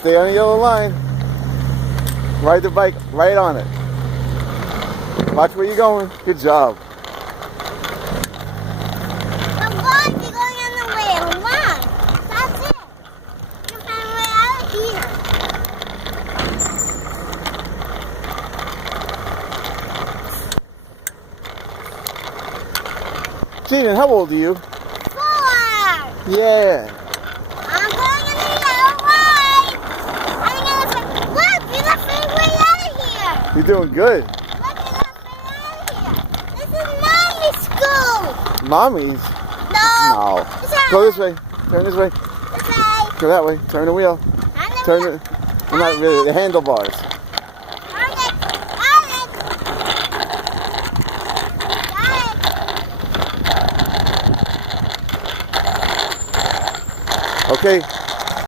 Stay on the yellow line. Ride the bike right on it. Watch where you're going. Good job. You're going on the rail. Come on. That's it. You're going way out of here. Jaden, how old are you? 4. Yeah. I'm going on the yellow line. I'm gonna say, look, you left me way out of here. You're doing good. Look, you left me out of here. This is Mommy's school. Mommy's? No. No. This way. Go this way. Turn this way. This way. Go that way. Turn the wheel. Turn it. Well, not really. The handlebars. Okay.